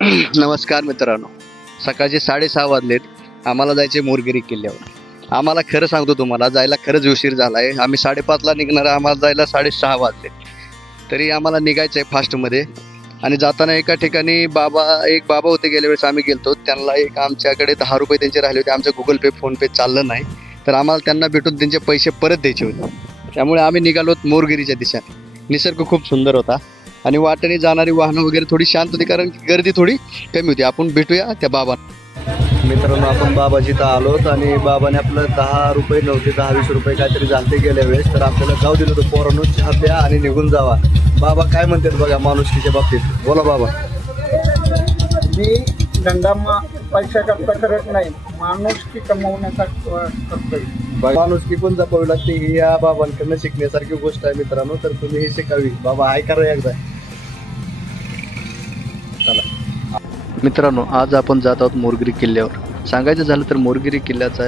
नमस्कार मित्रांनो, सकाळचे 6:30 वाजलेत. आम्हाला जायचे मोरगिरी किल्ल्यावर. आम्हाला खरं सांगतो, तुम्हाला जायला खरंच उशीर झाला आहे. आम्ही 5:30ला निघणार, आम्हाला जायला 6:30 वाजले. तरी आम्हाला निघायचं आहे फास्टमध्ये. आणि जाताना एका ठिकाणी एक बाबा होते, गेल्या वेळेस आम्ही गेलतो. त्यांना आमच्याकडे 10 रुपये त्यांचे राहिले होते. आमचं गुगल पे फोनपे चाललं नाही, तर आम्हाला त्यांना भेटून त्यांचे पैसे परत द्यायचे होते. त्यामुळे आम्ही निघालो मोरगिरीच्या दिशेने. निसर्ग खूप सुंदर होता आणि वाटेने जाणारी वाहनं वगैरे थोडी शांत होती, कारण गर्दी थोडी कमी होती. आपण भेटूया त्या बाबा. मित्रांनो, आपण बाबाजी तर आलोत आणि बाबाने आपलं 10 रुपये नव्हते, 10-20 रुपये काहीतरी झालते गेल्या वेळेस. तर आपल्याला जाऊ दिलं होतं, पोरांनो चहा प्या आणि निघून जावा. बाबा काय म्हणतात बघा माणुसकीच्या बाबतीत. बोला बाबा. मी धंदा पैसा करता करत नाही, माणुसकी कमवण्याचा करतोय. माणुसकी पण जपावी लागते, ही या बाबांकडनं शिकण्यासारखी गोष्ट आहे मित्रांनो. तर तुम्ही हे शिकावी. बाबा ऐका रे एकदा. चला मित्रांनो, आज आपण जात आहोत मोरगिरी किल्ल्यावर. सांगायचं झालं तर मोरगिरी किल्ल्याचा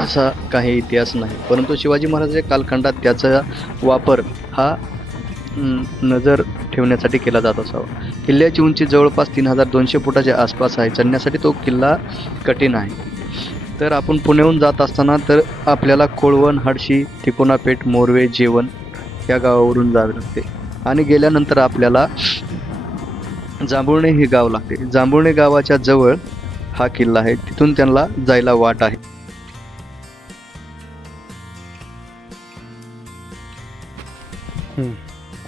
असा काही इतिहास नाही, परंतु शिवाजी महाराजांच्या कालखंडात त्याचा वापर हा नजर ठेवण्यासाठी केला जात असावा. किल्ल्याची उंची जवळपास 3200 फुटाच्या आसपास आहे. चढण्यासाठी तो किल्ला कठीण आहे. तर आपण पुण्याहून जात असताना तर आपल्याला कोळवण, हडशी, तिकोनापेठ, मोरवे, जेवण या गावावरून जावे लागते. आणि गेल्यानंतर आपल्याला जांभुळणे हे गाव लागते. जांभुळणे गावाच्या जवळ हा किल्ला आहे. तिथून त्यांना जायला वाट आहे.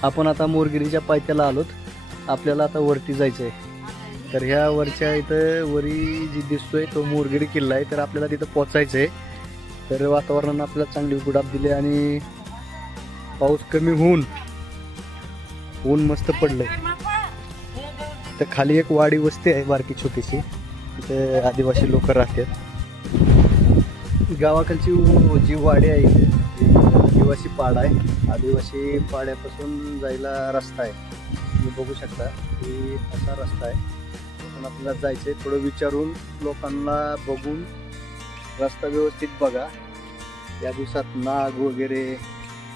आपण आता मोरगिरीच्या पायथ्याला आलोत. आपल्याला आता वरती जायचं आहे. तर ह्या वरच्या इथं वरी जी दिसतोय तो मोरगिरी किल्ला आहे. तर आपल्याला तिथं पोचायचं आहे. तर वातावरणानं आपल्याला चांगली गुलाब दिले आणि पाऊस कमी होऊन ऊन मस्त पडलंय. तर खाली एक वाडी वस्ती आहे बारकी छोटीशी, तिथे आदिवासी लोक राहतात. गावाकडची जी वाडी आहे ती आदिवासी पाडा आहे. आदिवासी पाड्यापासून जायला रस्ता आहे. तुम्ही बघू शकता की असा रस्ता आहे. पण आपल्याला जायचं आहे. थोडं विचारून लोकांना बघून रस्ता व्यवस्थित बघा. या दिवसात नाग वगैरे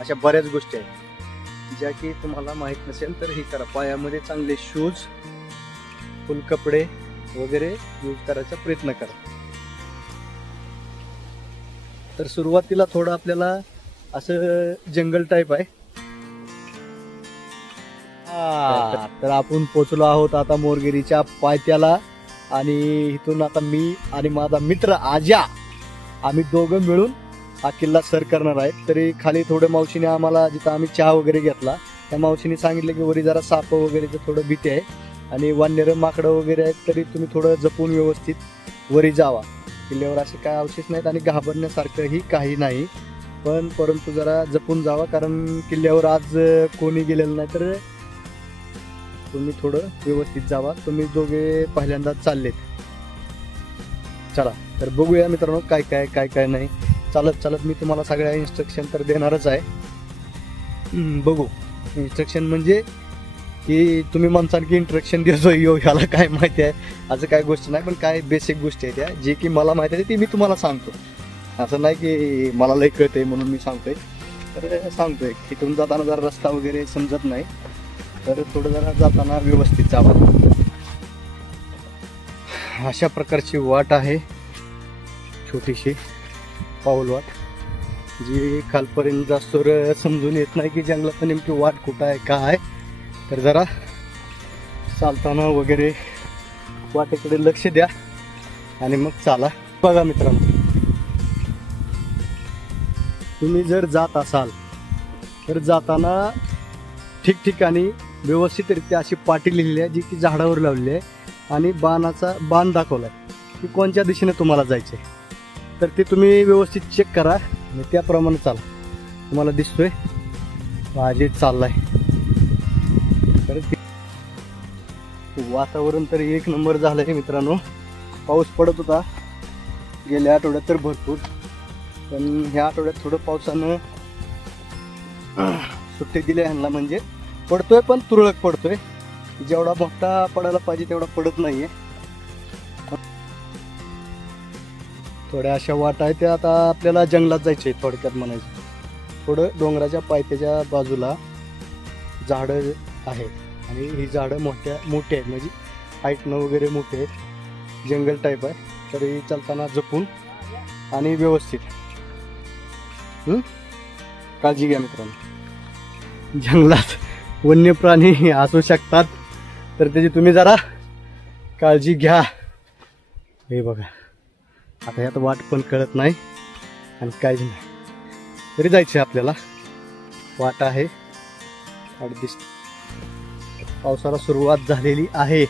अशा बऱ्याच गोष्टी आहेत ज्या की तुम्हाला माहीत नसेल तर हे करा. पायामध्ये चांगले शूज, फुल कपडे वगैरे यूज करायचा प्रयत्न करा. तर सुरुवातीला थोडं आपल्याला असं जंगल टाईप आहे. तर आपण पोचलो आहोत आता मोरगिरीच्या पायथ्याला. आणि इथून आता मी आणि माझा मित्र आजा, आम्ही दोघं मिळून हा किल्ला सर करणार आहे. तरी खाली थोडं मावशीने आम्हाला, जिथं आम्ही चहा वगैरे घेतला, त्या मावशीने सांगितलं की वरी जरा साप वगैरेचं थोडं भीती आहे आणि वानरं माकडं वगैरे आहेत. तरी तुम्ही थोडं जपून व्यवस्थित वरी जावा. किल्ल्यावर असे काय अवशेष नाहीत आणि घाबरण्यासारखंही काही नाही, परंतु जरा जपून जावा. कारण किल्ल्यावर आज कोणी गेलेलं नाही, तर तुम्ही थोडं व्यवस्थित जावा. तुम्ही दोघे पहिल्यांदाच चाललेत. चला तर बघूया मित्रांनो काय काय काय काय नाही. चालत चालत मी तुम्हाला सगळ्या इन्स्ट्रक्शन तर देणारच आहे. बघू इन्स्ट्रक्शन म्हणजे की तुम्ही म्हणसाल की इंस्ट्रक्शन देतोय ह्याला काय माहिती आहे, असं काय गोष्ट नाही. पण काय बेसिक गोष्टी आहेत त्या जे की मला माहिती आहे ती मी तुम्हाला सांगतो. असं नाही की मला लय कळतंय म्हणून मी सांगतोय. तर सांगतोय तिथून जाताना जरा रस्ता वगैरे समजत नाही, तर थोडं जरा जाताना व्यवस्थित जावा. अशा प्रकारची वाट आहे, छोटीशी पाऊलवाट, जी खालपर्यंत जास्त समजून येत नाही की जंगलात नेमकी वाट कुठं आहे काय. तर जरा चालताना वगैरे वाटेकडे लक्ष द्या आणि मग चाला. बघा मित्रांनो, तुम्ही जर जात असाल तर जाताना ठिकठिकाणी व्यवस्थितरित्या अशी पाटी लिहिली आहे जी की झाडावर लावलेली आहे आणि बाण दाखवला आहे की कोणत्या दिशेने तुम्हाला जायचं आहे. तर ते तुम्ही व्यवस्थित चेक करा आणि त्याप्रमाणे चाला. तुम्हाला दिसतोय माझे चाललाय. तर वातावरण तर एक नंबर झालं आहे मित्रांनो. पाऊस पडत होता गेल्या आठवड्यात तर भरपूर, पण ह्या आठवड्यात थोडं पावसानं सुट्टी दिली ह्यांना. म्हणजे पडतोय पण तुरळक पडतोय. जेवढा मोठा पडायला पाहिजे तेवढा पडत नाहीये. थोड्या अशा वाट आहे त्या. आता आपल्याला जंगलात जायचं आहे थोडक्यात म्हणायचं. थोडं डोंगराच्या पायथ्याच्या बाजूला झाडं आहेत आणि ही झाडं मोठी आहेत, म्हणजे हाईटनं वगैरे मोठे आहेत, जंगल टाईप आहे, तरी चालताना जपून आणि व्यवस्थित काळजी घ्या मित्रांनो. जंगलात वन्य प्राणी असू शकतात, तर त्याची तुम्ही जरा काळजी घ्या. हे बघा, आता ह्यात वाट पण कळत नाही आणि काहीच नाही, तरी जायचं आपल्याला. वाट आहे आणि दिसत पावसाला सुरुवात झालेली आहे,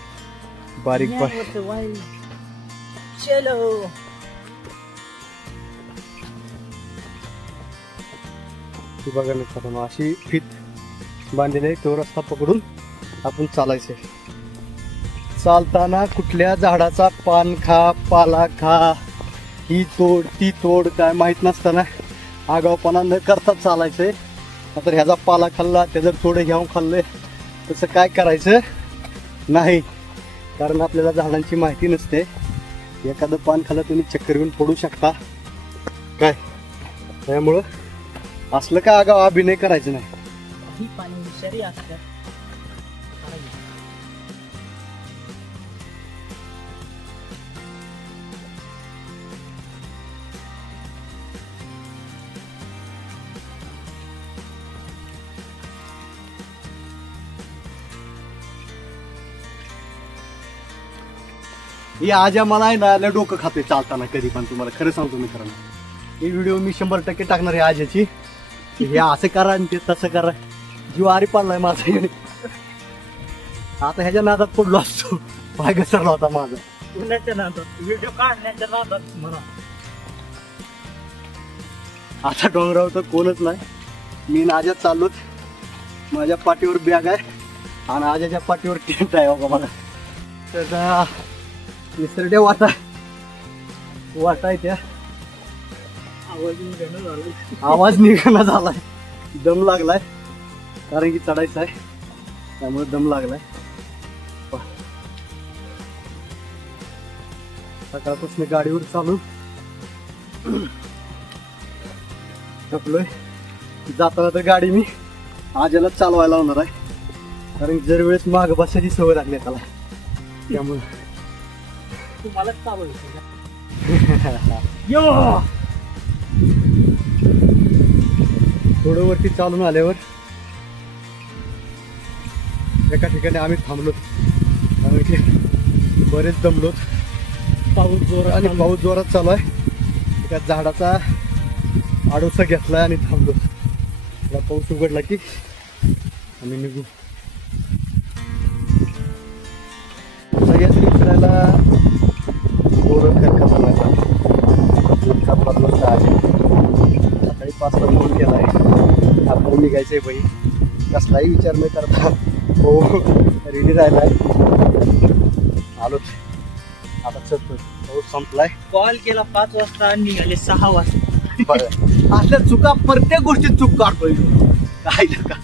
बारीक बारीक. बघा मित्रांनो, अशी फीत बांधलेली आहे, तो रस्ता पकडून आपण चालायचंय. चालताना कुठल्या झाडाचा पान खा, पाला खा, ही तोड ती तोड काय माहित नसताना आगावपणा न करता चालायचंय. नंतर ह्याचा पाला खाल्ला, त्याचं थोडं घ्यावून खाल्लंय, तसं काय करायचं नाही, कारण आपल्याला झाडांची माहिती नसते. एखादं पान खाल्लं तुम्ही चक्कर येऊन पडू शकता काय, त्यामुळं असलं का आगाव अभिनय करायचं नाही. ही आज मला आहे ना, लय डोकं खाते चालताना कधी पण. तुम्हाला खरं सांगतो मित्रांनो, ही व्हिडिओ मी 100% टाकणार आहे आजची. हे असं करा आणि ते तसं करा, जीव आरी पाडलाय माझा. आता ह्याच्या नादात पडलो असतो, पाय घसरला होता माझा उन्हाच्या नादात, व्हिडिओ काढण्याच्या नादात म्हणा. आता डोंगरावर तर कोणच नाही, मी आज्यात चाललोत. माझ्या पाठीवर बॅग आहे आणि आज्याच्या पाठीवर टेंट आहे बघा मला. त्याचा निसर्ड्या वाटा आहे त्या, आवाज निघणं झालाय, दम लागलाय, कारण की चढायचं आहे त्यामुळे दम लागलाय. सकाळपासून गाडीवर चालू थकलोय. जाताना तर गाडी मी आज्याला चालवायला लावणार आहे, कारण जर वेळेस माग बसायची सवय लागली त्याला, त्यामुळे तुम्हालाच चालवायचं. थोडं वरती चालून आल्यावर एका ठिकाणी आम्ही थांबलोत, कारण की बरेच दमलोत. पाऊस जोरात चालू आहे. एका झाडाचा आडोसा घेतलाय आणि थांबलो. पाऊस उघडला की आम्ही निघू. सह्याद्री फिरायला बोरं खरखत आपला दोस्त आहे. सकाळी 5 ला फोन केलाय, आपण निघायचंय बाई, कसलाही विचार नाही करता. हो रेडी राहिलाय, आलोच आता. चलतोय, पाऊस संपलाय. कॉल केला 5 वाजता आणि निघाले 6 वाजता. असल्या चुका, प्रत्येक गोष्टीत चूक काढतोय काय का.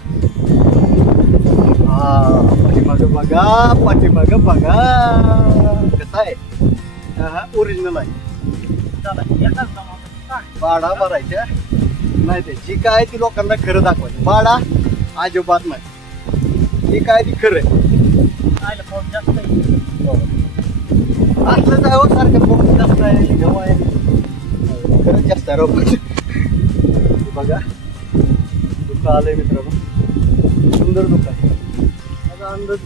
पाठीमाग बघा, पाठीमाग बघा, कसं आहे, ओरिजिनल आहे. बाडा भरायच्या नाही, ते जी काय ती लोकांना खरं दाखवायचं. बाडा अजिबात नाही, जी काय ती खरं असलं जावं. सारखं पाऊस जास्त आहे, गवा आहे, खरंच जास्त आहे. बघा दुःख आलंय मित्रांनो, सुंदर दुःख आहे. माझा अंदाज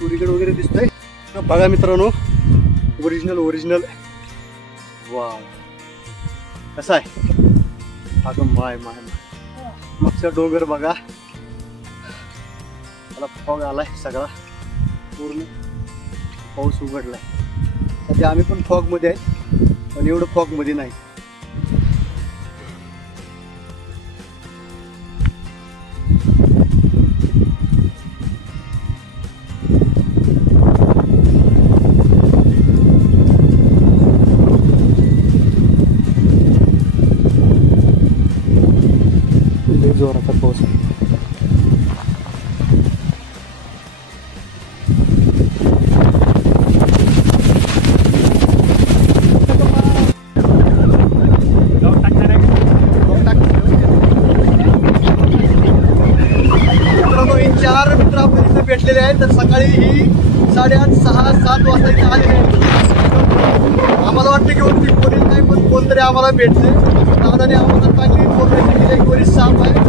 पुरीकडे वगैरे दिसतोय बघा मित्रांनो. ओरिजिनल वा, कसा आहे. अगं माय मागचा डोंगर बघा, मला फॉग आलाय सगळा, पूर्ण पाऊस उघडलाय. सध्या आम्ही पण फॉग मध्ये आहे, पण एवढं फॉग मध्ये नाही. जोराचा पाऊस आहे. भेटलेले आहेत. तर सकाळी ही 8:30, 6, 7 वाजता इथे आलेले आहेत. आम्हाला वाटतं की वरती कोणी नाही, पण कोणतरी आम्हाला भेटले. दादाने आम्हाला चांगली इन्फॉर्मेशन दिली की वरी साप आहे.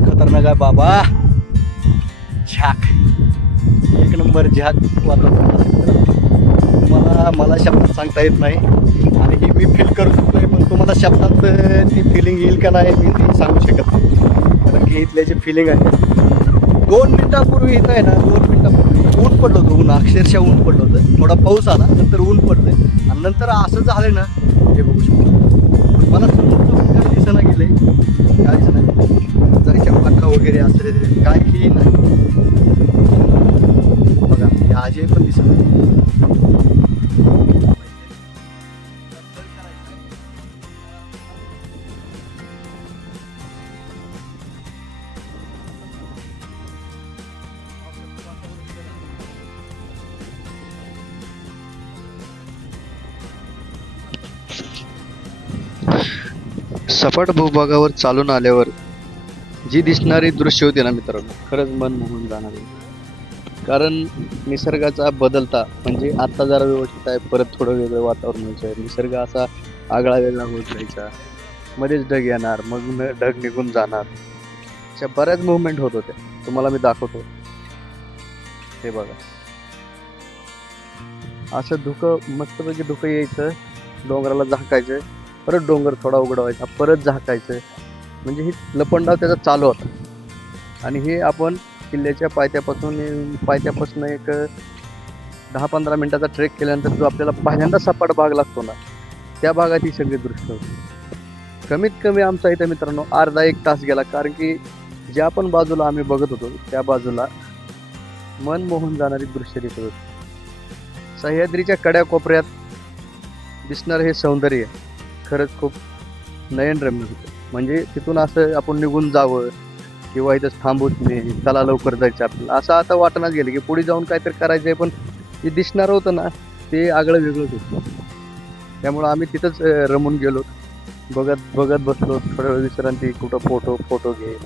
खतरनाक आहे बाबा. झाक, एक नंबर झाक वातावरण. मला शब्दात सांगता येत नाही आणि ही मी फील करू शकतोय, पण तुम्हाला शब्दात ती फिलिंग येईल का नाही मी ती सांगू शकत नाही. कारण की इथले जे फिलिंग आहे 2 मिनिटापूर्वी इथं आहे ना, 2 मिनिटापूर्वी ऊन पडलं होतं. ऊन अक्षरशः ऊन पडलं होतं. थोडा पाऊस आला नंतर ऊन पडलंय आणि नंतर असं झालंय ना, हे बघू शकतो. मला समोरचं काय दिसेना गेलंय, काहीच नाही. जायच्या पाखा वगैरे असं काहीही नाही. बघा हे आजी पण दिसत नाही. सपाट भूभागावर चालून आल्यावर जी दिसणारी दृश्य होती ना मित्रांनो, खरंच मन मोहून जाणारी. कारण निसर्गाचा बदलता म्हणजे आता जरा व्यवस्थित आहे, परत थोडं वेगळं वातावरण व्हायचं. निसर्ग असा आगळा वेगळा होत जायचा. मध्येच ढग येणार, मग ढग निघून जाणार. अशा बऱ्याच मुवमेंट होत होत्या. तुम्हाला मी दाखवतो. हे बघा, असं धुकं मस्तपैकी धुकं यायचं, डोंगराला झाकायचं, परत डोंगर थोडा उघडवायचा, परत झाकायचं. म्हणजे ही लपंडाव त्याचा चालू होता. आणि हे आपण किल्ल्याच्या पायथ्यापासून एक 10-15 मिनिटाचा ट्रेक केल्यानंतर जो आपल्याला पहिल्यांदा सपाट भाग लागतो ना, त्या भागात ही सगळी दृश्य होती. कमीत कमी आमचा इथं मित्रांनो अर्धा-1 तास गेला. कारण की ज्या पण बाजूला आम्ही बघत होतो त्या बाजूला मन मोहून जाणारी दृश्य दिसत होती. सह्याद्रीच्या कड्याकोपऱ्यात दिसणारं हे सौंदर्य खरंच खूप नयनरम्य होतं. म्हणजे तिथून असं आपण निघून जावं किंवा इथं थांबूच नाही, चला लवकर जायचं आपल्याला, असं आता वाटणंच गेलं की पुढे जाऊन काहीतरी करायचं आहे. पण जे दिसणार होतं ना ते आगळं वेगळंच होतं. त्यामुळं आम्ही तिथंच रमून गेलो, बघत बसलो. थोड्या वेळ विश्रांती, कुठं फोटो घे.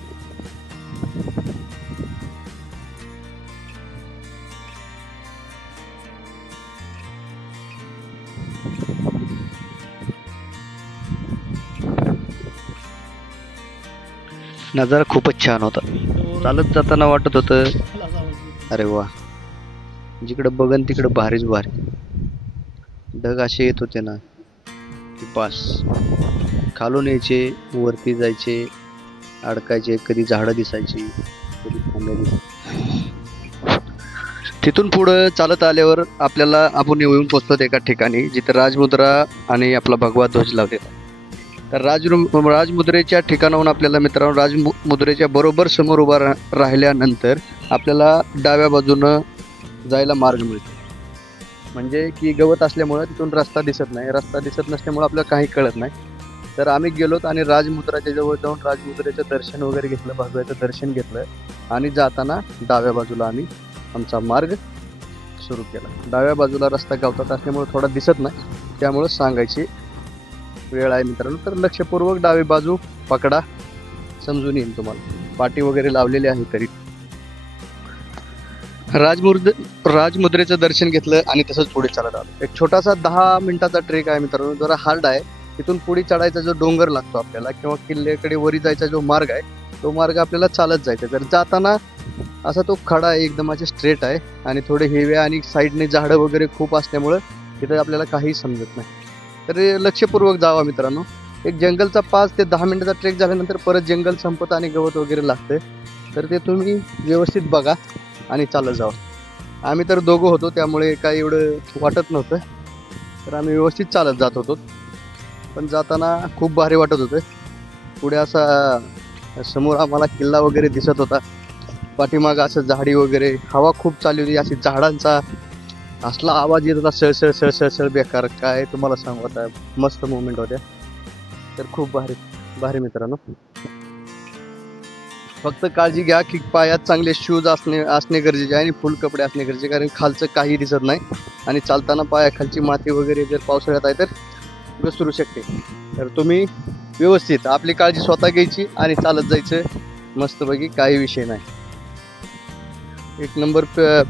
नजारा खूपच छान होता. चालत जाताना वाटत होतं अरे वा, जिकडं बघन तिकडं भारीच भारी. ढग असे येत होते ना की पास खालून यायचे, वरती जायचे, अडकायचे. कधी झाडं दिसायची, कधी थांब्या दिसायची. तिथून पुढं चालत आल्यावर आपल्याला आपण येऊन पोचतो एका ठिकाणी जिथे राजमुद्रा आणि आपला भगवा ध्वज लावलेला. तर राजमुद्रेच्या ठिकाणाहून आपल्याला मित्रांनो राजमुद्रेच्या बरोबर समोर उभा राहिल्यानंतर आपल्याला डाव्या बाजूनं जायला मार्ग मिळतो. म्हणजे की गवत असल्यामुळं तिथून रस्ता दिसत नाही. रस्ता दिसत नसल्यामुळं आपल्याला काही कळत नाही. तर आम्ही गेलोत आणि राजमुद्राच्या जवळ जाऊन राजमुद्रेचं दर्शन वगैरे घेतलं, भगव्याचं दर्शन घेतलं आणि जाताना डाव्या बाजूला आम्ही आमचा मार्ग सुरू केला. डाव्या बाजूला रस्ता गावतात असल्यामुळे थोडा दिसत नाही, त्यामुळं सांगायची वेळ आहे मित्रांनो. तर लक्षपूर्वक डावी बाजू पकडा, समजून येईल तुम्हाला. पाटी वगैरे लावलेली आहे. तरी राजमुद्रेचं दर्शन घेतलं आणि तसंच पुढे चालत आलो. एक छोटासा 10 मिनिटाचा ट्रेक आहे मित्रांनो, जरा हार्ड आहे. तिथून पुढे चढायचा जो डोंगर लागतो आपल्याला किंवा किल्ल्याकडे वरी जायचा जो मार्ग आहे तो मार्ग आपल्याला चालत जायचा. तर जाताना असा तो खडा आहे, एकदम असे स्ट्रेट आहे आणि थोडे हिरव्या आणि साईडने झाडं वगैरे खूप असल्यामुळं तिथं आपल्याला काही समजत नाही. तर लक्षपूर्वक जावा मित्रांनो. एक जंगलचा 5 ते 10 मिनिटाचा ट्रेक झाल्यानंतर परत जंगल संपत आणि गवत वगैरे लागते. तर ते तुम्ही व्यवस्थित बघा आणि चालत जावा. आम्ही तर दोघं होतो त्यामुळे काही एवढं वाटत नव्हतं. तर आम्ही व्यवस्थित चालत जात होतो. पण जाताना खूप भारी वाटत होतं. पुढे असा समोर आम्हाला किल्ला वगैरे दिसत होता. पाठीमागं असं झाडी वगैरे, हवा खूप चालली होती. अशी झाडांचा असला आवाज येत होता, सळ सळ सळ सळ बेकार. काय तुम्हाला सांगू आता, मस्त मुवमेंट होत्या. तर खूप भारी भारी मित्रांनो. फक्त काळजी घ्या की पायात चांगले शूज असणे गरजेचे आहे आणि फुल कपडे असणे गरजेचे, कारण खालचं काही दिसत नाही आणि चालताना पायाखालची माती वगैरे जर पावसाळ्यात आहे तर घसरू शकते. तर तुम्ही व्यवस्थित आपली काळजी स्वतः घ्यायची आणि चालत जायचं मस्तपैकी, काही विषय नाही. एक नंबर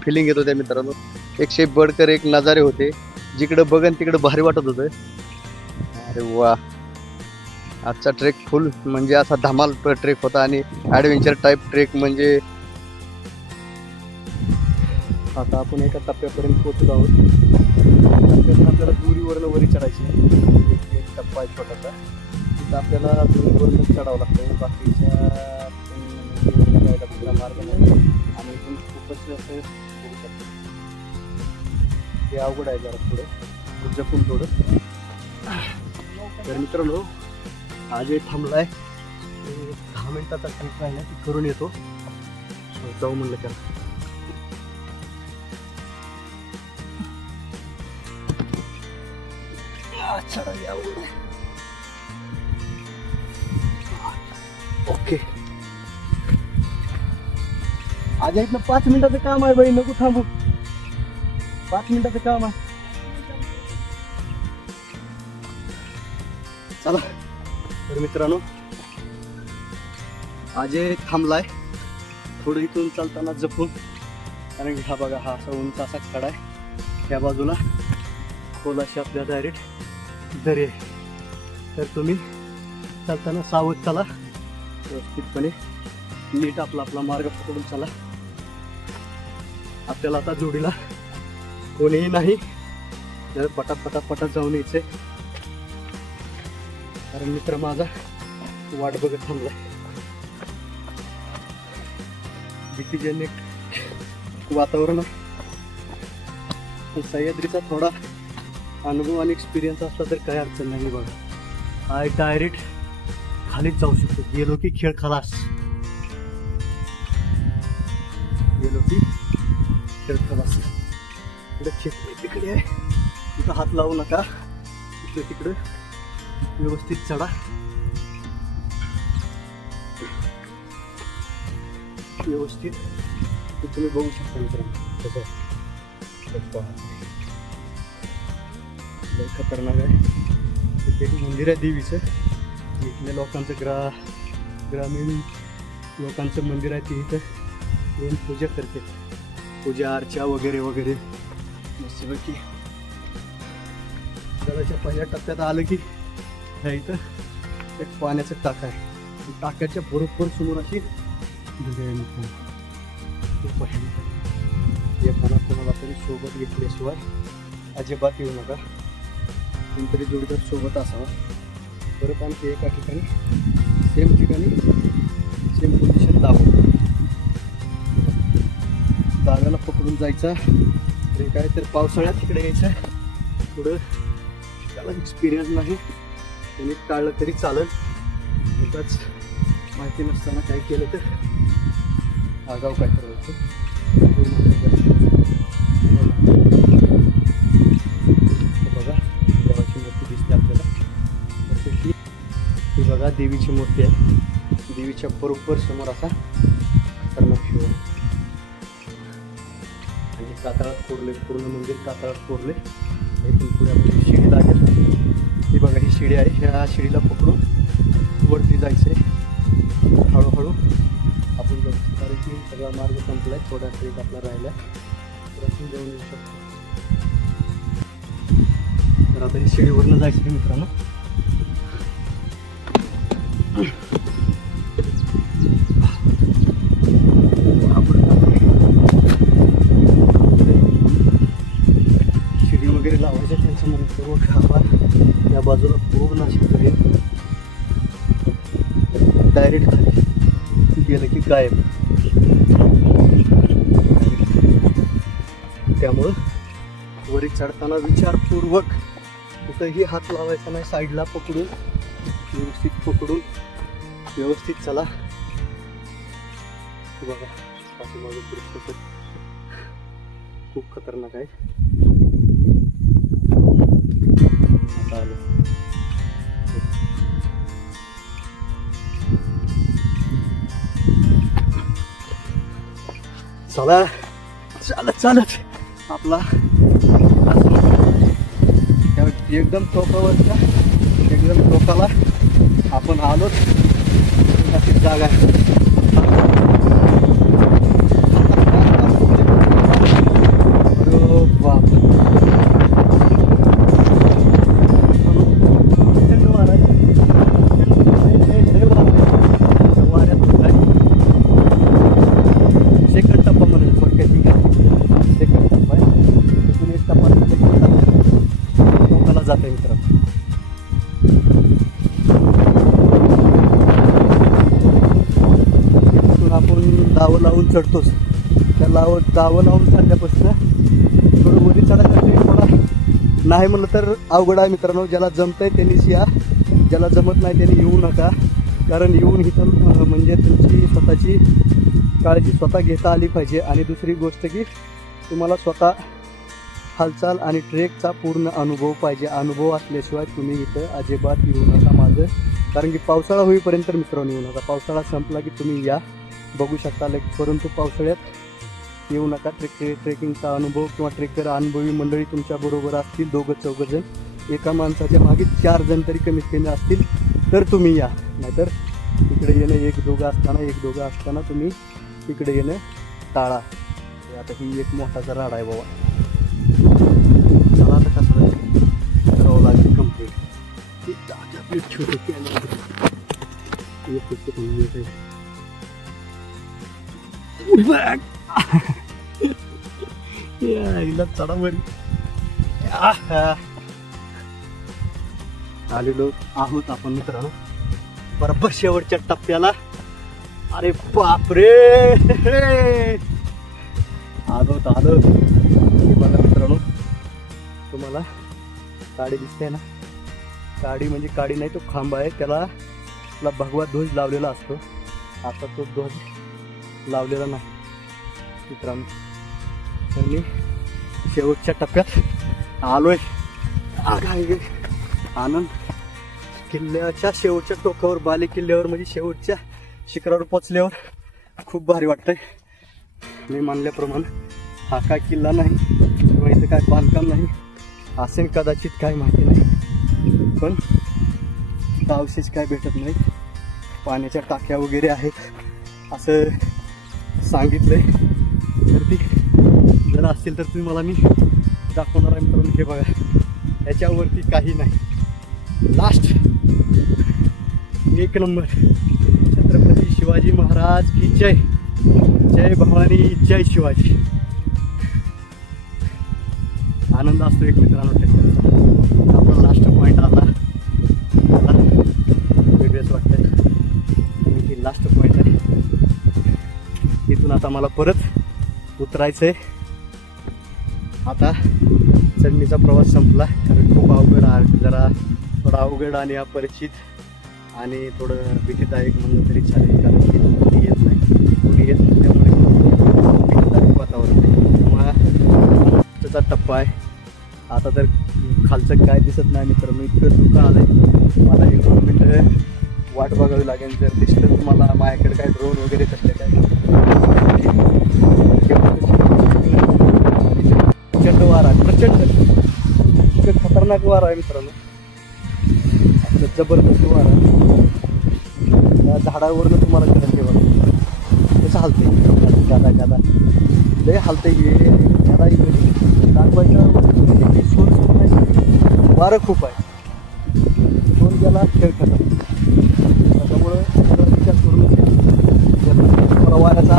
फिलिंग येत होत्या मित्रांनो, एकशे बडकर एक नजारे होते, जिकडं बघन तिकडं भारी वाटत होतं. अरे वा, आजचा ट्रेक फुल म्हणजे असा धमाल ट्रेक होता आणि ॲडव्हेंचर टाईप ट्रेक. म्हणजे आता आपण एका टप्प्यापर्यंत पोहोचलो आहोत. टप्प्यातून आपल्याला दोरीवरनं वरी चढायची आहे. एक टप्पा आहे छोटासा, तिथं आपल्याला दोरीवरनं चढावं लागतं. बाकीच्या जायला दुसरा मार्ग नाही आणि इथून खूपच असं होऊ शकतं. हे अवघड आहे जरा थोडं, जपून थोडं. तर मित्रांनो, आज एक थांबलाय, 10 मिनिटाचा ट्रिप राहिला ती करून येतो. जाऊ म्हणलं त्याला. ओके, आज इथनं 5 मिनिटाचं काम आहे बाई, नको थांबू. 5 मिनिटाचं काम आहे, चला. तर मित्रांनो, अजय थांबलाय थोडं इथून चालताना जपून, कारण की हा बघा, हा असा उंच असा कडा आहे. त्या बाजूला खोलाशी आपल्या डायरेक्ट दरी आहे. तर तुम्ही चालताना सावध चला, व्यवस्थितपणे नीट आपला आपला मार्ग पकडून चला. आपल्याला आता जोडीला कोणीही नाही, तर पटापटा जाऊन यायचंय, कारण मित्र माझा वाट बघत थांबलाय. भीतीजनक वातावरण आहे. सह्याद्रीचा थोडा अनुभव आणि एक्सपिरियन्स असला तर काही अडचण नाही. बघा, हा डायरेक्ट खालीच जाऊ शकतो. गेलो की खेळ खलास, गेलो की खेळ खलास. तिकडे आहे, तिथं हात लावू नका, तिकडे व्यवस्थित चढा, व्यवस्थित. तुम्ही बघू शकता मित्रांनो कसं खतरनाक आहे. तिथे एक मंदिर आहे देवीचं, इथल्या लोकांचं ग्रामीण लोकांचं मंदिर आहे. ते इथं येऊन पूजा करते, पूजा अर्चा वगैरे वगैरे मस्तपैकी. जराच्या पहिल्या टप्प्यात आलं की ह्या इथं एक पाण्याचं टाक आहे. टाक्याच्या बरोबर समोर अशी धुळे आहे. येताना कोणाला तरी सोबत घेतल्याशिवाय अजिबात येऊ नका. कोणतरी जोडीदार सोबत असावा. परत आणखी एका ठिकाणी सेम पोझिशन दाबून दाव्याला पकडून जायचा. ते काय तर पावसाळ्यात तिकडे यायचं. पुढं त्याला एक्सपिरियन्स नाही, कोणी टाळलं तरी चालेल. एकाच माहिती नसताना काय केलं तर आगाव काय करायचं. बघा, देवाची मूर्ती दिसते आपल्याला. ही बघा देवीची मूर्ती आहे. देवीच्या बरोबर समोर असा खतरनाक शिव आहे. आणि कातळात कोरले, पूर्ण मंदिर कातळात कोरले. इथून पुढे आपली शिडी लागेल. ही बघा, ही शिडी आहे. ह्या शिडीला पकडून वरती जायचे हळूहळू. आपण बघतो कारण की सगळा मार्ग संपलाय, थोडा ट्रेक आपला राहिला, तर आपण जाऊन येऊ शकतो. तर आता ही शिडीवरनं जायचं मित्रांनो. शिडी वगैरे लावायचं त्यांचं म्हणतो. या बाजूला पूर्ण अशी करेल, डायरेक्ट खाली गेलं की गायब. त्यामुळं वरी चढताना विचारपूर्वक कुठंही हात लावायचा नाही. साईडला पकडून व्यवस्थित चला. बघा, पाठीमागे दृश्य खूप खतरनाक आहे. आता आलं. चला चालत चालत आपला एकदम टोकावरच्या एकदम टोकाला आपण आलोच. अशी जागा आहे. बाप सेकंड टप्पा म्हणून थोडक्यात सेकंड टप्पा आहे. तिथून एक टप्पा टोकाला जात आहे मित्रांनो. आपण दावं लावून चढतोच. त्या दावं लावून चढल्यापासून थोडं वरी चढायसाठी थोडा नाही म्हणलं तर अवघड आहे मित्रांनो. ज्याला जमतंय त्यांनीच या, ज्याला जमत नाही त्यांनी येऊ नका. कारण येऊन इथं म्हणजे तुमची स्वतःची काळजी स्वतः घेता आली पाहिजे. आणि दुसरी गोष्ट की तुम्हाला स्वतः हालचाल आणि ट्रेकचा पूर्ण अनुभव पाहिजे. अनुभव असल्याशिवाय तुम्ही इथं अजिबात येऊ नका माझं. कारण की पावसाळा होईपर्यंत मित्रांनो येऊ नका. पावसाळा संपला की तुम्ही या बघू शकता. परंतु पावसाळ्यात येऊ नका. ट्रेकिंगचा अनुभव किंवा ट्रेकर अनुभवी मंडळी तुमच्याबरोबर असतील 2-4 जण. एका माणसाच्या मागे 4 जण तरी कमीत कमी असतील तर तुम्ही या. नाहीतर इकडे येणं 1-2 असताना तुम्ही इकडे येणं टाळा. आता ही एक मोठाचा राडा आहे बाबा. चला आता कसं करावं लागेल कम्प्लीट. चढावर आलेलो आहोत आपण मित्रांनो बरोबर शेवटच्या टप्प्याला. अरे बापरे आलो. बघा मित्रांनो तुम्हाला काडी दिसते ना. काडी म्हणजे काडी नाही, तो खांब आहे. त्याला भगवा ध्वज लावलेला असतो. आता तो ध्वज लावलेला नाही मित्रांनो. तर मी शेवटच्या टप्प्यात आलोय. आनंद किल्ल्याच्या शेवटच्या टोकावर, बाले किल्ल्यावर म्हणजे शेवटच्या शिखरावर पोचल्यावर खूप भारी वाटतंय. मी मानल्याप्रमाणे हा काय किल्ला नाही किंवा इथं काय बांधकाम नाही असेल कदाचित, काय माहिती नाही. पण अवशेष काय भेटत नाही. पाण्याच्या टाक्या वगैरे आहेत असं सांगितलंय. तर ती जर असतील तर तुम्ही मला मी दाखवणार आहे मित्रांनो. हे बघा याच्यावरती काही नाही. Last 1 number. छत्रपती शिवाजी महाराज की जय. जय भवानी, जय शिवाजी. आनंद असतो एक मित्रांनो ट्रेकरचा. आपला लास्ट पॉईंट आला. मला वेगळंच वाटतंय. ही लास्ट पॉईंट आहे. इथून आता मला परत उतरायचंय. आता चढणीचा प्रवास संपला. कारण खूप अवघड आहे, जरा थोडा अवघड आणि अपरिचित आणि थोडं भीतीदायक म्हणलं तरी चालेल. कारण की कोणी येत नाही त्यामुळे भीतीदायक वातावरण आहे. त्यामुळे त्याचा टप्पा आहे. आता तर खालचं काय दिसत नाही मित्रांनो. इतकं धुकं आलंय. मला 1-2 मिनटं वाट बघावी लागेल. जर दिसलं तुम्हाला माझ्याकडे काय ड्रोन वगैरे कसले काय प्रचंड वारा आहे. प्रचंड इतकं खतरनाक वारा आहे मित्रांनो. आपलं जबरदस्त वारा आहे. त्या झाडावरनं तुम्हाला कळत हे बघा कसं हलते. गादा लय हलते. गादा दाखवायचं सोर्स वारं खूप आहे. दोन गेला खेळ खतम. त्याच्यामुळं विचार करून वाऱ्याचा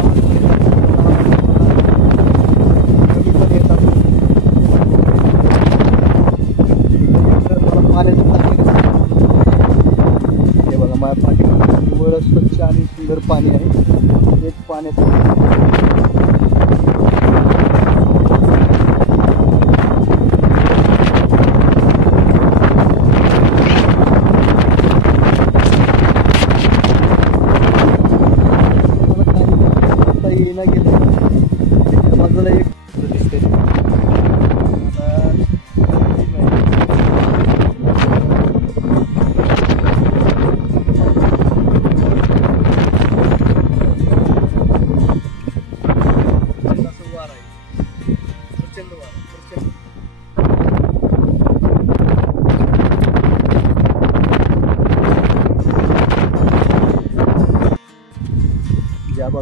हे बघा माझ्या पाठीवर स्वच्छ आणि सुंदर पाणी आहे. एक पाण्याचं येणं गेलं बाजूला एक दिसते.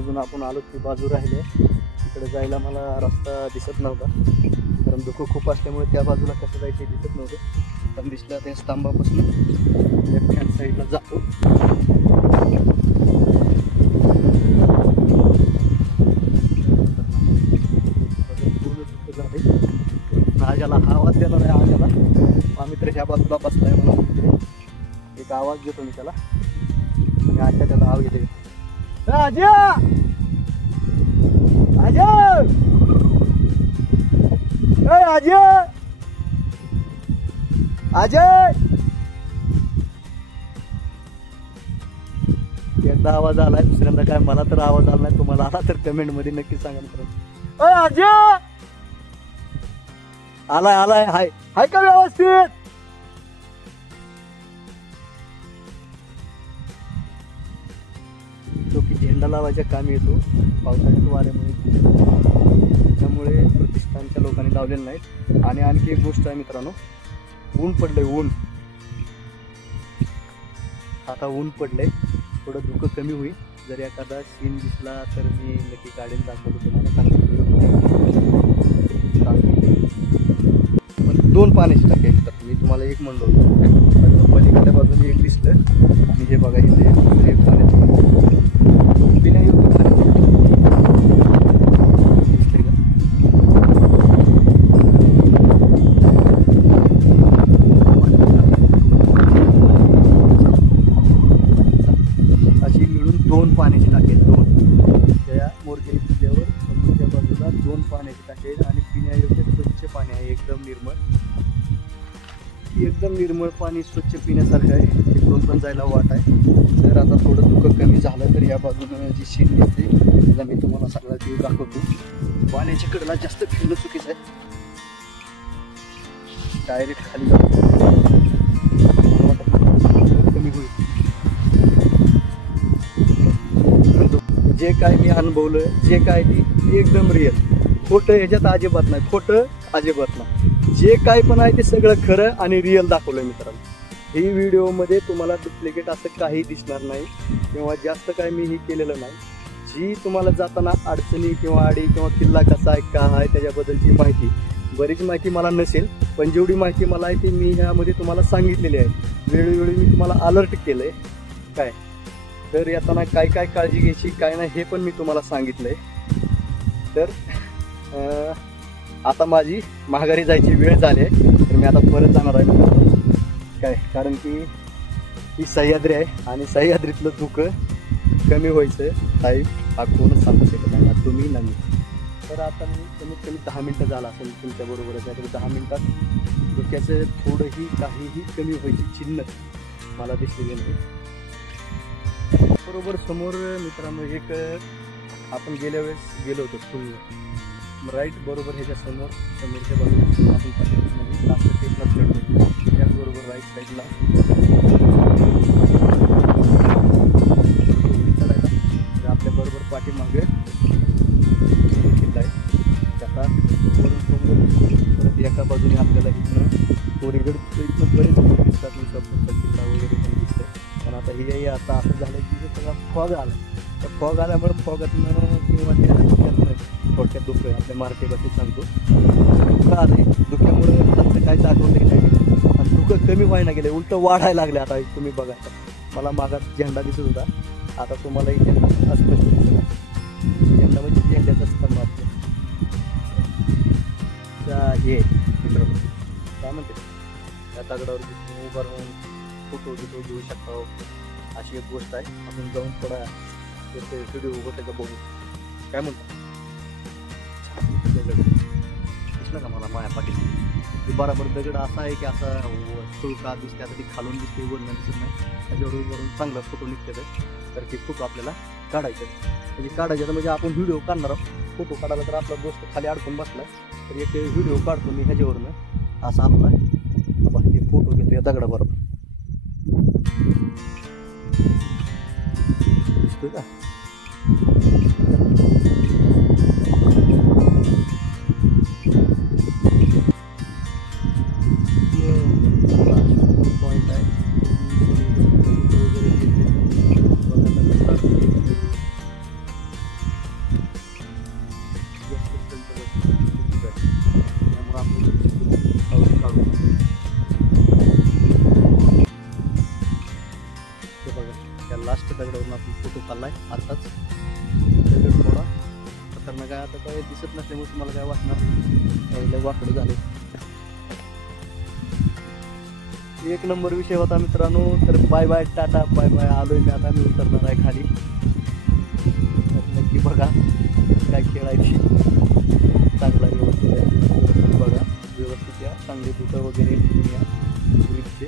बाजूने आपण आलो ती बाजू राहिली. तिकडे जायला मला रस्ता दिसत नव्हता, कारण धुकं खूप असल्यामुळे त्या बाजूला कसं जायचं दिसत नव्हतं. पण दिसलं त्या स्तंभापासून लेफ्ट हँड साईडला जातो. पूर्ण धुकं झाले. आजाला हा आवाज देणार आहे. आजाला आम्ही तर ह्या बाजूला बसलाय म्हणून एक आवाज देतो मी त्याला, आणि आजा त्याला आवाज येते. आजा आजा अजय अजय, एकदा आवाज आलाय, दुसऱ्यांदा काय मला तर आवाज आला नाही. तुम्हाला आला तर कमेंट मध्ये नक्की सांगा मित्रांनो. अजय आलाय आलाय, हाय हाय का व्यवस्थित? तो की झेंडा लावायच्या कामी येतो पावसाळ्यात वाऱ्यामुळे, त्यामुळे प्रतिष्ठानच्या लोकांनी लावलेले नाहीत. आणि आणखी एक गोष्ट आहे मित्रांनो, ऊन पडलंय. ऊन आता ऊन पडलंय, थोडं धुकं कमी होईल. जर एखादा सीन दिसला तर मी नक्की काढेन, दाखवतो तुम्हाला. पण 2 पाण्याची टाकी आहेत. तर मी तुम्हाला एक म्हणलो होतो, पलीकडच्या बाजूने एक दिसलं, आणि हे बघा इथे एक पाण्याची पिण्यायोग्य दिसते का? अशी मिळून 2 पाण्याची टाकी आहेत. 2 त्या मोरगेरी किल्ल्यावर समोरच्या बाजूला 2 पाण्याची टाकी आहेत, आणि पिण्यायोग्य स्वच्छ पाणी आहे. एकदम निर्मळ पाणी, स्वच्छ पिण्यासारखं आहे. तिकडून पण जायला वाट आहे. जर आता थोडं धुकं कमी झालं तर या बाजूनं जी सीन दिसते त्याचा मी तुम्हाला सगळा व्ह्यू दाखवतो. पाण्याच्या कडला जास्त फिरणं चुकीचं आहे. डायरेक्ट खाली जातो, कमी होईल. जे काय मी अनुभवलं, जे काय ती एकदम रिअल. खोटं ह्याच्यात अजिबात नाही, खोटं अजिबात नाही. जे काय पण आहे ते सगळं खरं आणि रिअल दाखवलंय मित्रांनो. ही व्हिडिओमध्ये तुम्हाला डुप्लिकेट असं काही दिसणार नाही, किंवा जास्त काय मी ही केलेलं नाही. जी तुम्हाला जाताना अडचणी किंवा आडी किंवा किल्ला कसा आहे, का आहे, त्याच्याबद्दलची माहिती, बरीच माहिती मला नसेल, पण जेवढी माहिती मला आहे ती मी ह्यामध्ये तुम्हाला सांगितलेली आहे. वेळोवेळी मी तुम्हाला अलर्ट केलंय काय, तर येताना काय काय काळजी घ्यायची काय नाही हे पण मी तुम्हाला सांगितलंय. तर आता माझी माघारी जायची वेळ झाली आहे, तर मी आता परत जाणार आहे काय, कारण की ही सह्याद्री आहे, आणि सह्याद्रीतलं धुकं कमी व्हायचं टाईम हा कोणच सांगू शकत नाही, ना तुम्ही ना मी. तर आता मी कमीत कमी 10 मिनटं झाला असेल तुमच्याबरोबरच आहे. तर 10 मिनटात धुक्याचं थोडंही काहीही कमी व्हायची चिन्ह मला दिसलेली नाही. बरोबर समोर मित्रांनो एक आपण गेल्या वेळेस गेलो होतो फुल राईट, बरोबर ह्याच्या समोरच्या बाजूला आपण पाठीमध्ये लास्ट टेपला चढलो. त्याचबरोबर राईट साईडला चढायला, तर आपल्या बरोबर पाठीमागे किल्ला आहे. त्याचा वरून समोर परत एका बाजूने आपल्याला इथनं कोरीगड इथनं बरेच दिसतात, विसापूरचा किल्ला वगैरे पण दिसतंय. पण आता ही आता असं झालं की सगळा फॉग आला. तर फॉग आल्यामुळे फॉगातनं किंवा त्या थोडक्यात दुःख आपल्या मराठी भाषेत सांगतो, दुःख आलंय. दुःखामुळे जास्त काही दाखवलंही नाही गेलं, आणि दुःख कमी व्हायला गेले, उलट वाढायला लागले. आता तुम्ही बघा, मला मागात झेंडा दिसत होता, आता तुम्हाला एक झेंडा अस्पष्ट दिसला. झेंडा म्हणजे झेंड्याचा स्तंभ आपल्या हे मित्रांनो काय म्हणते, त्या दगडावर उभं राहून फोटो घेऊ शकता. अशी एक गोष्ट आहे. आपण जाऊन थोडा व्हिडिओ होते का बघू, काय म्हणतो. दिसलं का मला माया पाटील, ते बरोबर दगड असा आहे की असा सुळका दिसते, आता ती खालून दिसते, वरून दिसत नाही. त्याच्यावर उभं चांगला फोटो निघते, तर ते फोटो आपल्याला काढायचे. म्हणजे काढायचं म्हणजे आपण व्हिडिओ काढणार आहोत. फोटो काढायला तर आपला दोस्त खाली अडकून बसला, तर एक व्हिडिओ काढतो मी ह्याच्यावरनं असा आपला. हे फोटो घेतो या दगडाबरोबर, दिसतोय का. पॉइंट आहे आपण फोटो काढलाय आताच. दगड थोडा खतरनाक काय, आता काय दिसत नसल्यामुळे तुम्हाला काय वाटणार नाही, वाकडं झाले. एक नंबर विषय होता मित्रांनो. तर bye bye, tata bye bye. आलोय मी आता, मी उतरणार आहे खाली. नक्की बघा काय खेळायची, चांगला व्यवस्थित आहे बघा, व्यवस्थित या, चांगले बुटं वगैरे या ग्रीपचे.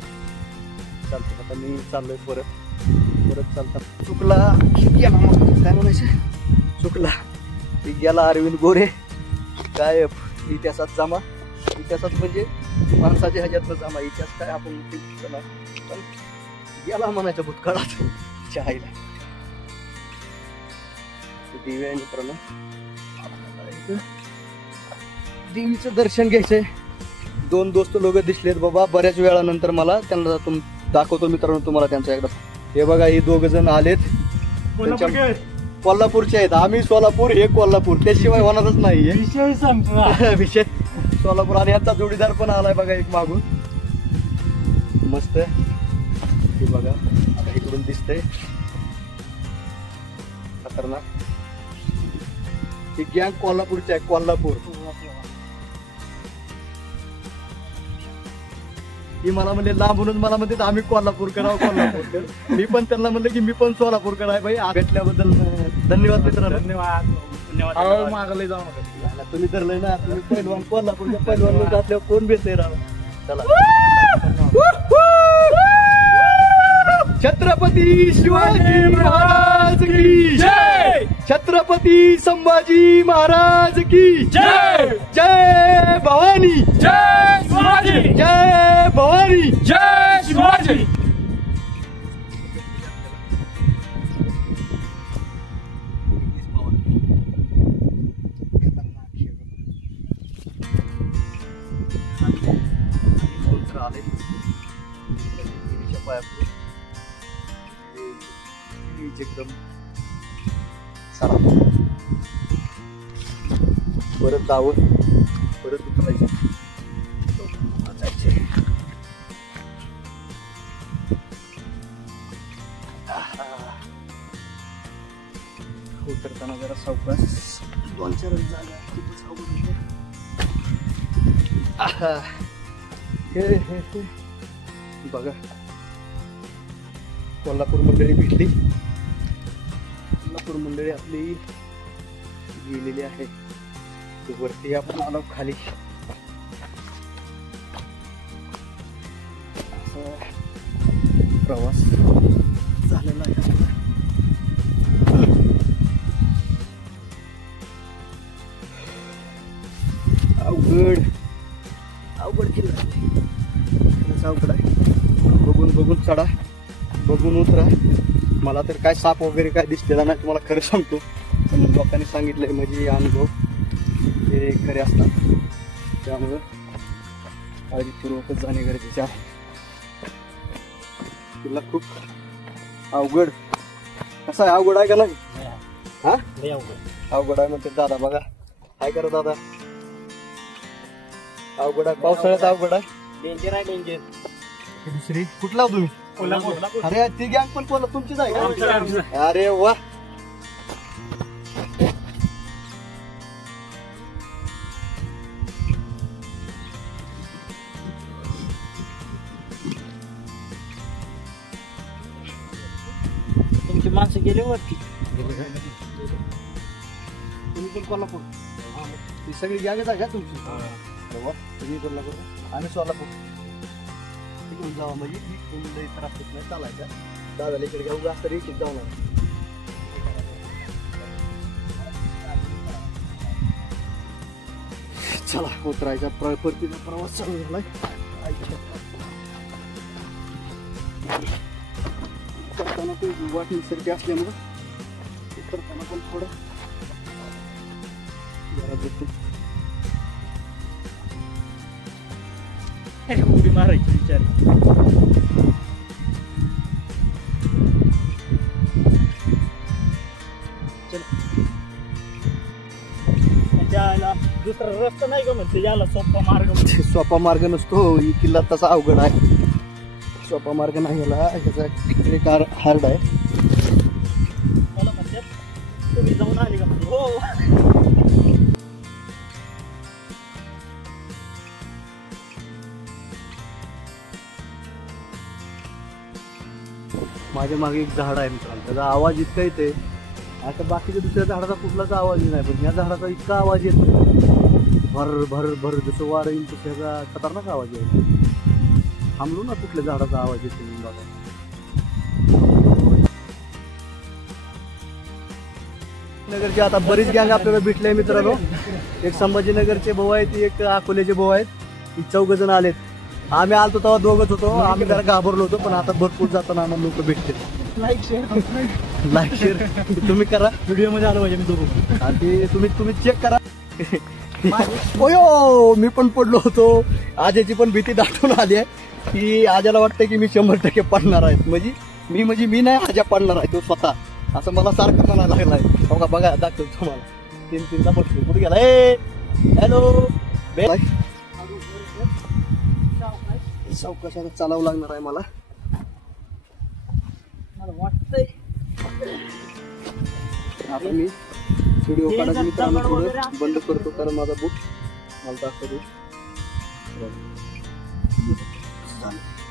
चालतं. आता मी चाललोय परत चालता. चुकला गेला, काय म्हणायचं, चुकला गेला अरविंद गोरे. काय इतिहासात जमा, इतिहासात म्हणजे माणसाच्या ह्याच्यातनं जमा. इतिहास काय आपण पण गेला म्हणायच्या भूतकाळात चहायला. देवी आहे मित्रांनो, देवीचं दर्शन घ्यायचंय. 2 दोस्त लोक दिसलेत बाबा बऱ्याच वेळानंतर मला. त्यांना दाखवतो मित्रांनो तुम्हाला त्यांचा एकदा. हे बघा, हे 2 जण आलेत, कोल्हापूरचे आहेत. आम्ही सोलापूर, हे कोल्हापूर, त्याशिवाय होणारच नाही विषय सोलापूर. आणि यांचा जोडीदार पण आलाय बघा एक मागून, मस्त. हे बघा आता इकडून दिसतंय खतरनाक. ही गँग कोल्हापूरची आहे, कोल्हापूर. ही मला म्हणले लांबूनच, मला म्हणते आम्ही कोल्हापूर करावं, कोल्हापूर. मी पण त्यांना म्हणलं की मी पण सोलापूर कराय. भाई भेटल्याबद्दल धन्यवाद मित्रांनो. धन्यवाद. मागले जाऊ नका, तुम्ही धरलंय ना, तुम्ही पहिलवान, कोल्हापूरच्या पहिलवान लोक असल्यावर कोण भेटतंय राव. चला. छत्रपती शिवाजी महाराज की जय, छत्रपती संभाजी महाराज की जय. जय भवानी, जय शिवाजी, जय भवानी, जय शिवाजी. एकदम चला परत जावं, परत उतरायचं. उतरताना जरा सावकाश, 2-4 जागा खूपच अवघड होते. बघा कोल्हापूर मंडळी भेटली. कोल्हापूर मंडळी आपली गेलेली आहे. वरती आपण आलो खाली. असा प्रवास झालेला आहे. अवघड किल्ला अवघड आहे. बघून चढा, बघून उतरा. मला तर काय साप वगैरे काय दिसलेला नाही, तुम्हाला खरं सांगतो. पण लोकांनी सांगितलंय म्हणजे अनुभव हे खरे असतात, त्यामुळं काळजीपूर्वकच जाणे गरजेचे आहे. किल्ला खूप अवघड. कसा आहे, अवघड आहे का नाही? हा अवघड आहे म्हणते दादा. बघा काय करा दादा, अवघड आहे. पावसाळ्यात अवघड आहे, डेंजर आहे, डेंजर. दुसरी कुठला तुम्ही? अरे ती गँग पण कोल्हापूर तुमचीच आहे का? अरे वा. तुमची माणसं गेली वरती. तुम्ही पण कोल्हापूर? ती सगळी गँगच आहे का तुमची? अरे वा. तुम्ही कोल्हापूर, आम्ही सोलापूर. तिकडून जावा म्हणजे लई त्रास होत नाही चालायचा. दादाला इकडे घेऊ जास्त इकडे जाऊ नका. चला उतरायचा परतीचा प्रवास चालू झालाय. करताना ते वाट निसर्ग असल्यामुळं करताना पण थोडं जरा बघतो. उडी मारायची विचार. दुसरा रस्ता नाही का म्हणते, याला सोपा मार्ग म्हणते. सोपा मार्ग नसतो, ही किल्ला तसा अवघड आहे. सोपा मार्ग नाही याला, ह्याचा कार हार्ड आहे. हो. माझ्या मागे एक झाड आहे मित्रांनो, त्याचा आवाज इतका येते, आता बाकीच्या दुसऱ्या झाडाचा कुठलाच आवाज नाही, पण ह्या झाडाचा इतका आवाज येतो, भर भर भर जसं वारं येईल तसं ह्याचा खतरनाक आवाज येतो. थांबलो ना कुठल्या झाडाचा आवाज येतो म्हणून बघा. नगरचे आता बरीच गँग आपल्याला भेटले मित्रांनो. एक संभाजीनगरचे भाऊ आहेत, एक अकोल्याचे भाऊ आहेत, ही 4 जण आलेत. आम्ही आलतो तेव्हा 2च होतो, आम्ही जरा घाबरलो होतो, पण आता भरपूर जाताना आम्हाला लोक भेटते. लाईक शेअर लाईक शेअर तुम्ही करा, व्हिडिओ मध्ये आलो पाहिजे मी दोघं. आणि तुम्ही चेक करा. ओयो मी पण पडलो होतो. आजची पण भीती दाटून आली आहे की आजाला वाटतं की मी 100% पडणार आहे. म्हणजे मी नाही, आजा पडणार आहे तो स्वतः, असं मला सारखं म्हणायला लागलाय. बघा बघा दाखवतो तुम्हाला. 3-3दा बसलो. कुठे गेला? हॅलो चौकशाला चालावं लागणार आहे मला. वाटतंय आता मी व्हिडिओ काढायला मित्रांनो थोडं बंद करतो, कारण माझा बूट मला दाखवतो.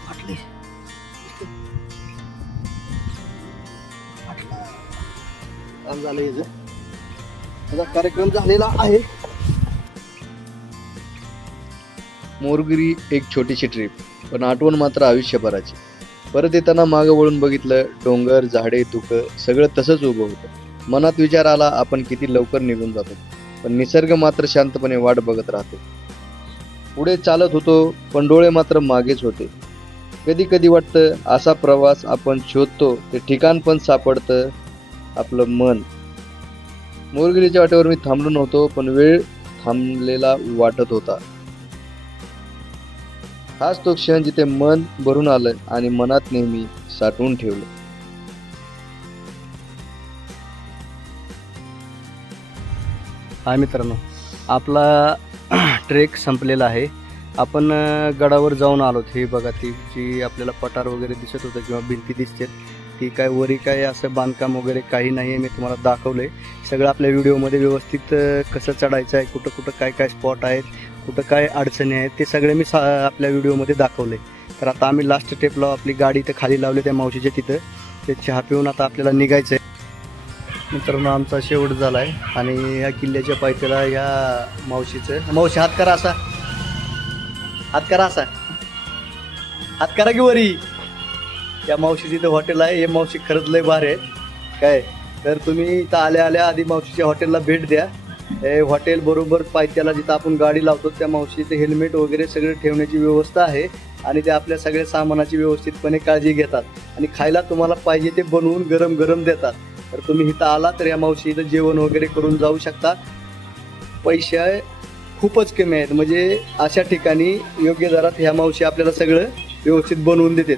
फाटले. काम झालं याचं. माझा कार्यक्रम झालेला आहे. मोरगिरी एक छोटीशी ट्रिप, पण आठवण मात्र आयुष्यभराची. परत येताना मागं वळून बघितलं, डोंगर, झाडे, धुकं सगळं तसंच उभं होतं. मनात विचार आला, आपण किती लवकर निघून जातो, पण निसर्ग मात्र शांतपणे वाट बघत राहतो. पुढे चालत होतो, पण डोळे मात्र मागेच होते. कधी कधी वाटतं असा प्रवास आपण शोधतो ते ठिकाण पण सापडतं आपलं मन. मोरगिरीच्या वाटेवर मी थांबलो नव्हतो, पण वेळ थांबलेला वाटत होता. हाच तो क्षण जिथे मन भरून आलं आणि मनात नेहमी साठवून ठेवलं. हा मित्रांनो, आपला ट्रेक संपलेला आहे. आपण गडावर जाऊन आलोत. हे बघा, ती जी आपल्याला पठार वगैरे दिसत होतं किंवा भिंती दिसतात, ती काय वरी काय असं बांधकाम वगैरे काही नाही आहे. मी तुम्हाला दाखवलंय सगळं आपल्या व्हिडिओमध्ये व्यवस्थित. कसं चढायचं आहे, कुठं कुठं काय काय स्पॉट आहेत, कुठं काय अडचणी आहेत, ते सगळे मी आपल्या व्हिडिओमध्ये दाखवले. तर आता आम्ही लास्ट स्टेपला आपली गाडी इथं खाली लावली त्या मावशीच्या तिथं. ते चहा पिऊन आता आपल्याला निघायचं आहे. मित्रांनो, आमचा शेवट झाला आहे आणि या किल्ल्याच्या पायथ्याला या मावशीचं, मावशी हात करा असा, हात करा असा, हात करा की वरी. या मावशीचं इथं हॉटेल आहे. हे मावशी खरंच लय भारी आहे काय. तर तुम्ही इथं आल्या आधी मावशीच्या हॉटेलला भेट द्या. हे हॉटेल बरोबर पायथ्याला जिथं आपण गाडी लावतो त्या मावशीचे हेल्मेट वगैरे सगळे ठेवण्याची व्यवस्था आहे आणि ते आपल्या सगळ्या सामानाची व्यवस्थितपणे काळजी घेतात आणि खायला तुम्हाला पाहिजे ते बनवून गरम गरम देतात. तर तुम्ही इथं आला तर या मावशी इथं जेवण वगैरे करून जाऊ शकता. पैसे खूपच कमी आहेत, म्हणजे अशा ठिकाणी योग्य दरात ह्या मावशी आपल्याला सगळं व्यवस्थित बनवून देतात.